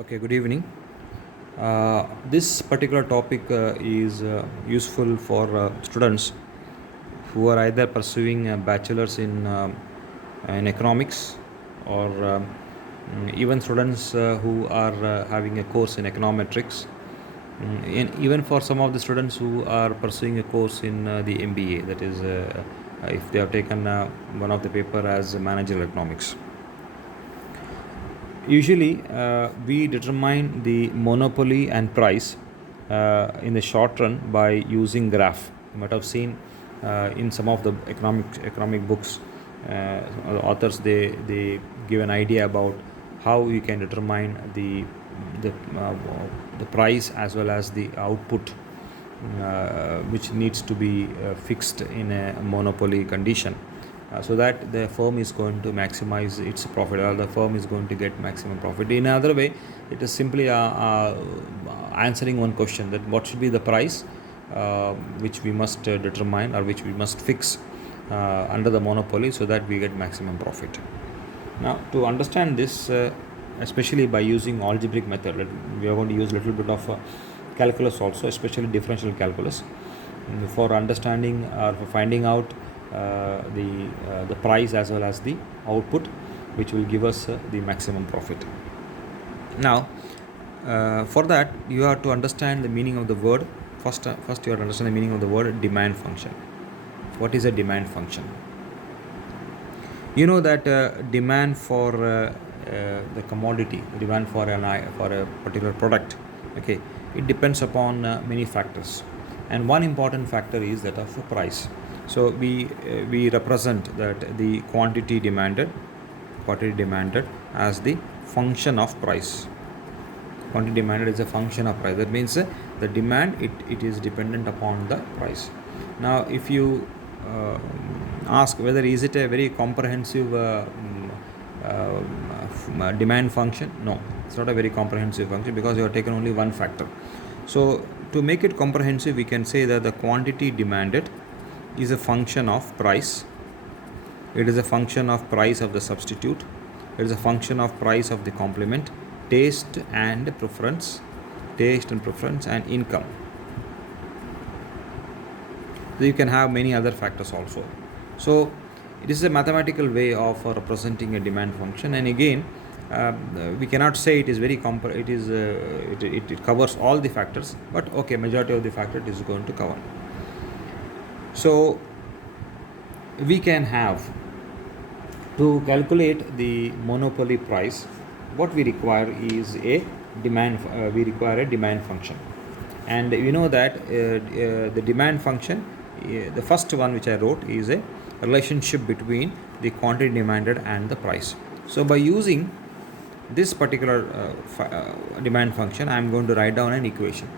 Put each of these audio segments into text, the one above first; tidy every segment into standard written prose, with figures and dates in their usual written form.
Okay, good evening. This particular topic is useful for students who are either pursuing a bachelor's in economics or even students who are having a course in econometrics. Even for some of the students who are pursuing a course in the MBA, that is, if they have taken one of the paper as managerial economics. Usually, we determine the monopoly and price in the short run by using graph. You might have seen in some of the economic books, authors they give an idea about how you can determine the uh, the price as well as the output, which needs to be fixed in a monopoly condition, so that the firm is going to maximize its profit, or the firm is going to get maximum profit. In another way, it is simply answering one question, that what should be the price which we must determine, or which we must fix under the monopoly, so that we get maximum profit. Now, to understand this, especially by using algebraic method, we are going to use a little bit of calculus also, especially differential calculus, for understanding or for finding out the price as well as the output, which will give us the maximum profit. Now, for that, you have to understand the meaning of the word. First you have to understand the meaning of the word demand function. What is a demand function? You know that demand for the commodity, demand for a particular product, okay, it depends upon many factors, and one important factor is that of price. So we represent that the quantity demanded as the function of price. Quantity demanded is a function of price. That means the demand it is dependent upon the price. Now, if you ask whether is it a very comprehensive demand function, no, it's not a very comprehensive function, because you have taken only one factor. So to make it comprehensive, we can say that the quantity demanded is a function of price. It is a function of price of the substitute. It is a function of price of the complement, taste and preference, and income. So you can have many other factors also. So it is a mathematical way of representing a demand function, and again, we cannot say it is very it covers all the factors, but okay, majority of the factor it is going to cover. So we can have, to calculate the monopoly price, what we require is a demand. We require a demand function, and you know that the demand function, the first one which I wrote, is a relationship between the quantity demanded and the price. So by using this particular demand function, I am going to write down an equation,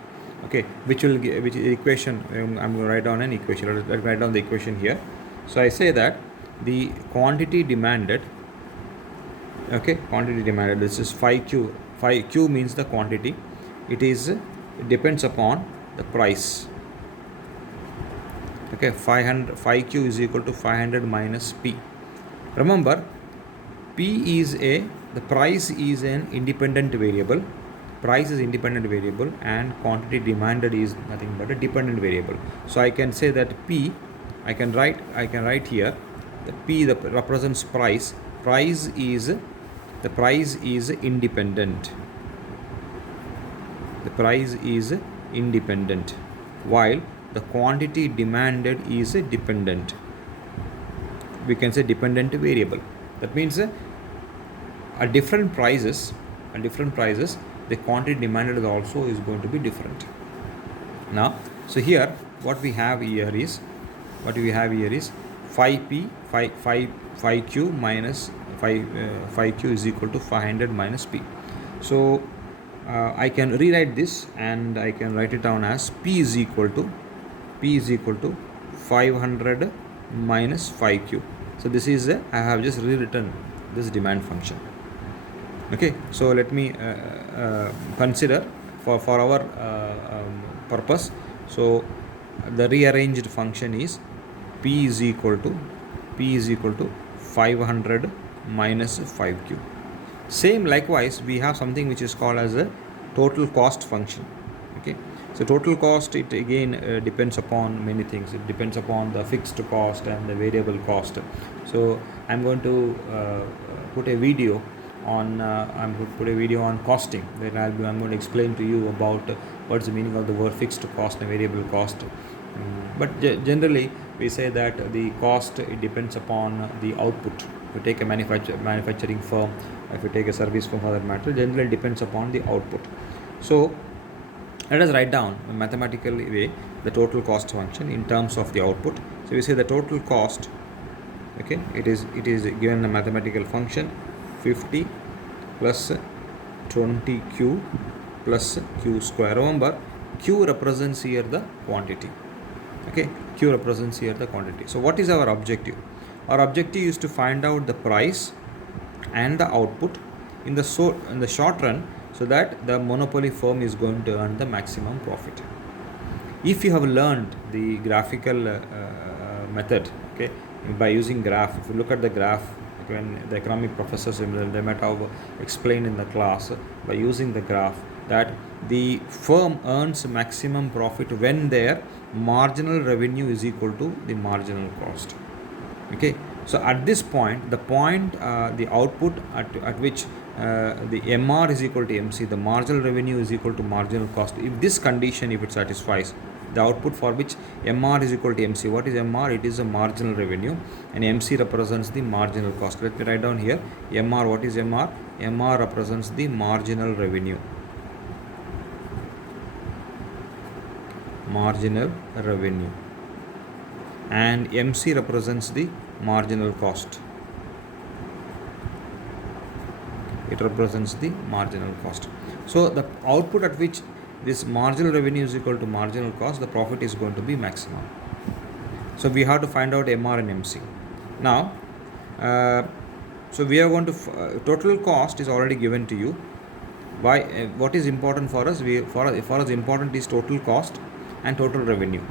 okay, which equation I'm going to write down an equation. Let's write down the equation here. So I say that the quantity demanded, okay, quantity demanded, this is 5q. 5q means the quantity. It depends upon the price, okay. 5q is equal to 500 minus p. Remember, p is the price is an independent variable. Price is independent variable, and quantity demanded is nothing but a dependent variable. So I can say that p, I can write here the p that represents price. The price is independent. The price is independent, while the quantity demanded is dependent. We can say dependent variable. That means at different prices, the quantity demanded also is going to be different. Now, so here what we have here is 5q minus 5q is equal to 500 minus p. So I can rewrite this, and I can write it down as p is equal to 500 minus 5q. So this is I have just rewritten this demand function. Okay, so let me consider for our purpose. So the rearranged function is p is equal to 500 minus 5q. Same likewise, we have something which is called as a total cost function. Okay, so total cost, it again depends upon many things. It depends upon the fixed cost and the variable cost. So I'm going to put a video on I'm going to put a video on costing. Then I'm going to explain to you about what's the meaning of the word fixed cost and variable cost. But generally we say that the cost, it depends upon the output. If you take a manufacturing firm, if you take a service firm for that matter, generally depends upon the output. So let us write down a mathematical way the total cost function in terms of the output. So we say the total cost, okay, it is given a mathematical function 50 plus 20q plus q square. Remember, q represents here the quantity. Okay, q represents here the quantity. So what is our objective? Our objective is to find out the price and the output in the short run, so that the monopoly firm is going to earn the maximum profit. If you have learned the graphical method, okay, by using graph, if you look at the graph, when the economic professors, they might have explained in the class by using the graph that the firm earns maximum profit when their marginal revenue is equal to the marginal cost. Okay, so at this point, the output at which the MR is equal to MC, the marginal revenue is equal to marginal cost. If this condition, if it satisfies, the output for which MR is equal to MC. What is MR? It is a marginal revenue, and MC represents the marginal cost. Let me write down here MR. What is MR? MR represents the marginal revenue. Marginal revenue. And MC represents the marginal cost. It represents the marginal cost. So the output at which this marginal revenue is equal to marginal cost, the profit is going to be maximum. So we have to find out MR and MC. Now, so we are going to total cost is already given to you. Why? What is important for us? For us important is total cost and total revenue.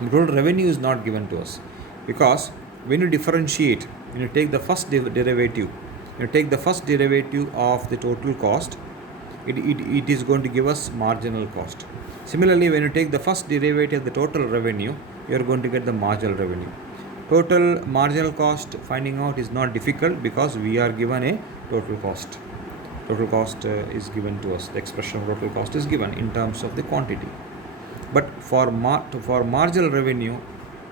The total revenue is not given to us, because when you differentiate, when you take the first derivative, of the total cost, it is going to give us marginal cost. Similarly, when you take the first derivative of the total revenue, you are going to get the marginal revenue. Total marginal cost finding out is not difficult, because we are given a total cost. Total cost is given to us. The expression of total cost is given in terms of the quantity. But for marginal revenue,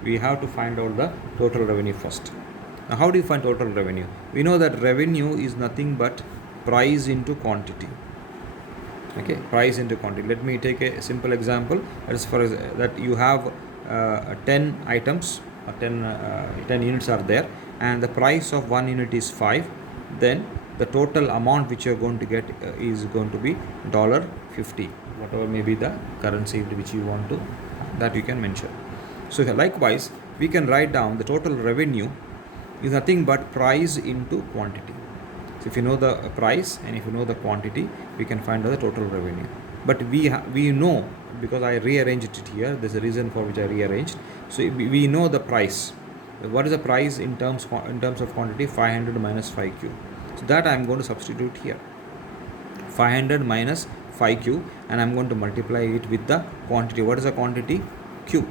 we have to find out the total revenue first. Now, how do you find total revenue? We know that revenue is nothing but price into quantity. Okay, price into quantity. Let me take a simple example. As far as that, you have 10 items, 10 units are there, and the price of 1 unit is 5. Then the total amount which you are going to get is going to be $50. Whatever may be the currency which you want to, that you can mention. So likewise, we can write down the total revenue is nothing but price into quantity. So if you know the price and if you know the quantity, we can find out the total revenue. But we know, because I rearranged it here, there's a reason for which I rearranged. So we know the price. What is the price in terms of quantity? 500 minus 5q. So that I am going to substitute here. 500 minus 5q, and I am going to multiply it with the quantity. What is the quantity? Q.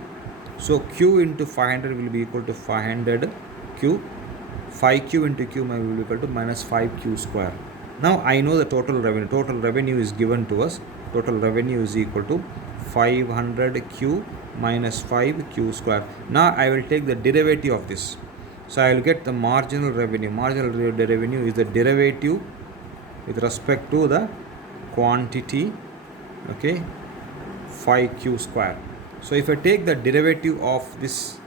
So q into 500 will be equal to 500q. 5q into q will be equal to minus 5q square. Now I know the total revenue. Total revenue is given to us. Total revenue is equal to 500q minus 5q square. Now I will take the derivative of this. So I will get the marginal revenue. Marginal revenue is the derivative with respect to the quantity, okay, 5q square. So if I take the derivative of this,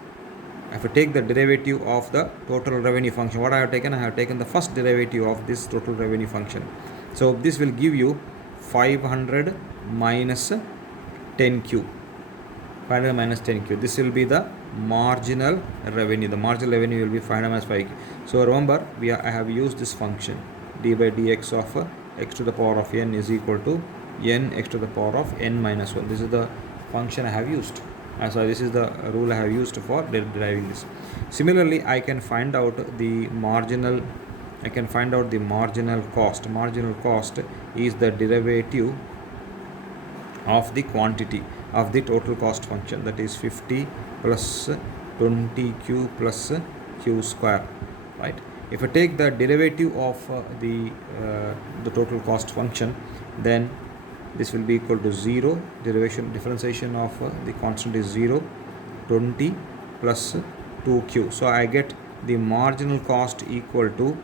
if I take the derivative of the total revenue function, what I have taken? I have taken the first derivative of this total revenue function. So this will give you 500 minus 10q. 500 minus 10q. This will be the marginal revenue. The marginal revenue will be 500 minus 5q. So remember, I have used this function d by dx of x to the power of n is equal to n x to the power of n minus 1. This is the function I have used. So this is the rule I have used for deriving this. Similarly, I can find out the marginal I can find out the marginal cost. Marginal cost is the derivative of the quantity of the total cost function, that is 50 plus 20q plus q square, right? If I take the derivative of the total cost function, then this will be equal to 0. Differentiation of the constant is 0. 20 plus 2q, so I get the marginal cost equal to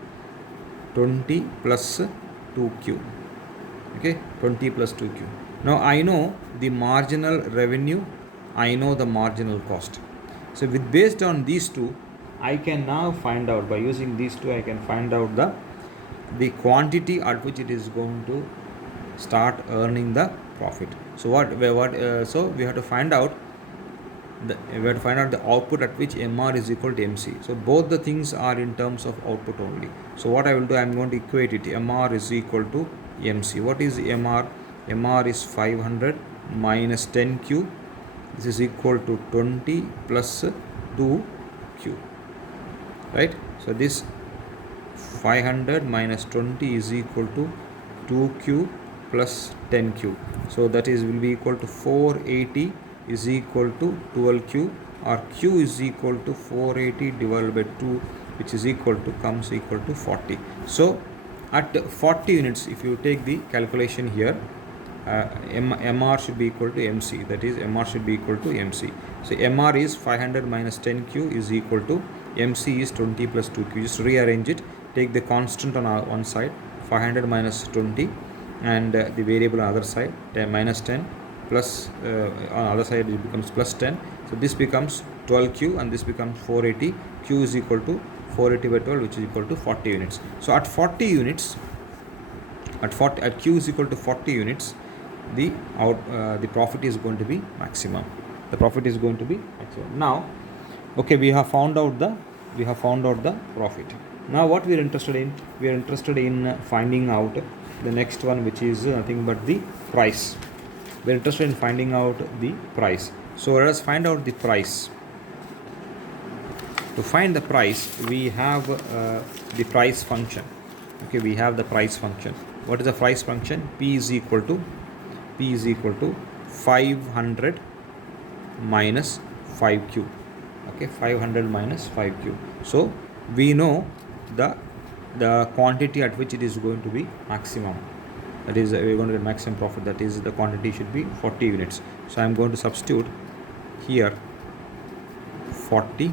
20 plus 2q. Okay, 20 plus 2q. Now I know the marginal revenue, I know the marginal cost. So with based on these two, I can now find out, by using these two I can find out the quantity at which it is going to start earning the profit. So so we have to find out the output at which MR is equal to MC. So both the things are in terms of output only. So what I will do, I am going to equate it. MR is equal to MC. What is MR? MR is 500 minus 10Q. This is equal to 20 plus 2Q. Right? So this 500 minus 20 is equal to 2Q plus 10Q. So that is will be equal to 480 is equal to 12Q, or Q is equal to 480 divided by 2, which is equal to comes equal to 40. So at 40 units, if you take the calculation here, MR should be equal to MC, that is MR should be equal to MC. So MR is 500 minus 10Q is equal to MC is 20 plus 2Q. Just rearrange it, take the constant on one side, 500 minus 20, and the variable on the other side, 10 minus 10 plus on the other side it becomes plus 10. So this becomes 12Q and this becomes 480. Q is equal to 480 by 12, which is equal to 40 units. So at 40 units, at Q is equal to 40 units, the profit is going to be maximum. The profit is going to be maximum. Now, okay, we have found out the profit. Now what we are interested in? We are interested in finding out the next one, which is nothing but the price. We are interested in finding out the price. So let us find out the price. To find the price, we have the price function. Okay, we have the price function. What is the price function? P is equal to 500 minus 5Q. Okay, 500 minus 5Q. So we know the quantity at which it is going to be maximum. That is, we are going to get maximum profit. That is, the quantity should be 40 units. So I am going to substitute here 40.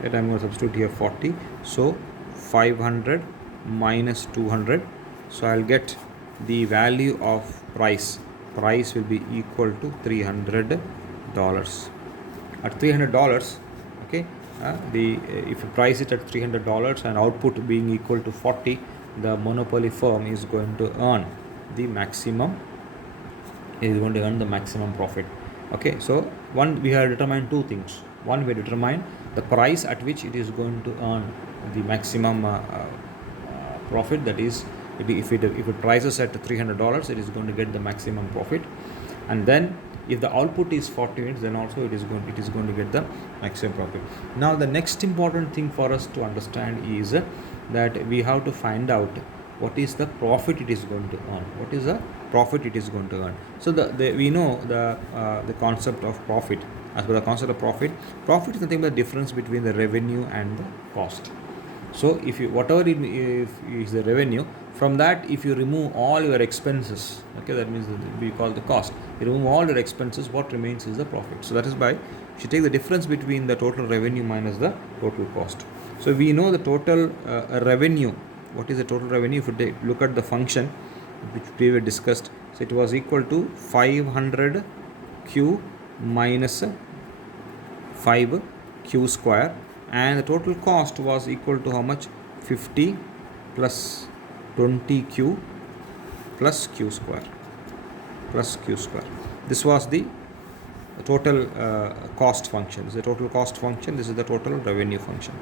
Right, I am going to substitute here 40. So 500 minus 200. So I will get the value of price. Price will be equal to $300. At $300, okay, if you price it at $300 and output being equal to 40, the monopoly firm is going to earn the maximum. Is going to earn the maximum profit. Okay, so we have determined two things. One, we determine the price at which it is going to earn the maximum profit. That is, if it prices at $300, it is going to get the maximum profit. And then if the output is 40 units, then also it is going to get the maximum profit. Now the next important thing for us to understand is that we have to find out what is the profit it is going to earn. What is the profit it is going to earn? So we know the concept of profit. As per the concept of profit is nothing but the difference between the revenue and the cost. So if whatever is the revenue, from that if you remove all your expenses, okay, that means we call the cost. You remove all your expenses, what remains is the profit. So that is why you should take the difference between the total revenue minus the total cost. So we know the total revenue. What is the total revenue? If you look at the function which we were discussed, so it was equal to 500Q minus 5Q square, and the total cost was equal to how much? 50 plus 20Q plus Q square. This was the total cost function. This is the total cost function. This is the total revenue function.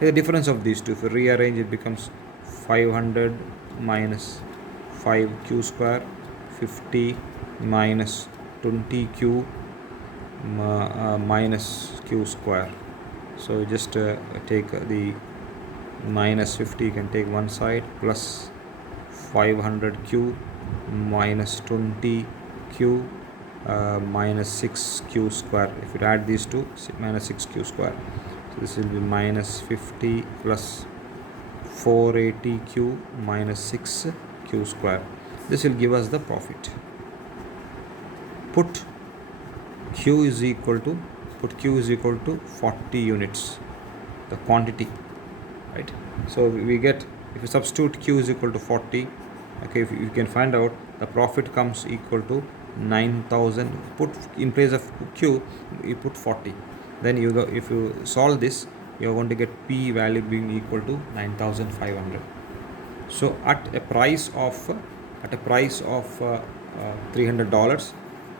Take the difference of these two. If you rearrange, it becomes 500 minus 5Q square, 50 minus 20Q minus Q square. So just take the minus 50 you can take one side, plus 500q minus 20q minus 6q square. If you add these two, minus 6q square, so this will be minus 50 plus 480q minus 6q square. This will give us the profit. Put q is equal to 40 units, the quantity, right? So we get, if you substitute q is equal to 40, okay, if you can find out the profit comes equal to 9,000. Put in place of q, you put 40, then you go, if you solve this, you are going to get p value being equal to 9,500. So at a price of $300,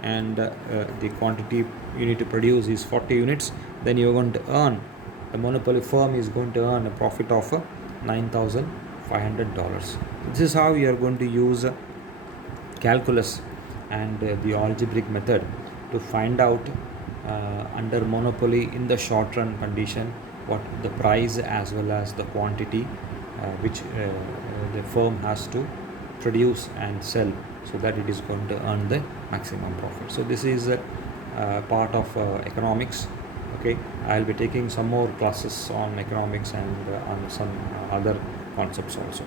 and the quantity you need to produce is 40 units, then you're going to earn, the monopoly firm is going to earn a profit of $9,500. This is how you are going to use calculus and the algebraic method to find out under monopoly in the short run condition what the price as well as the quantity which the firm has to produce and sell, so that it is going to earn the maximum profit. So this is part of economics. Okay, I'll be taking some more classes on economics and on some other concepts also.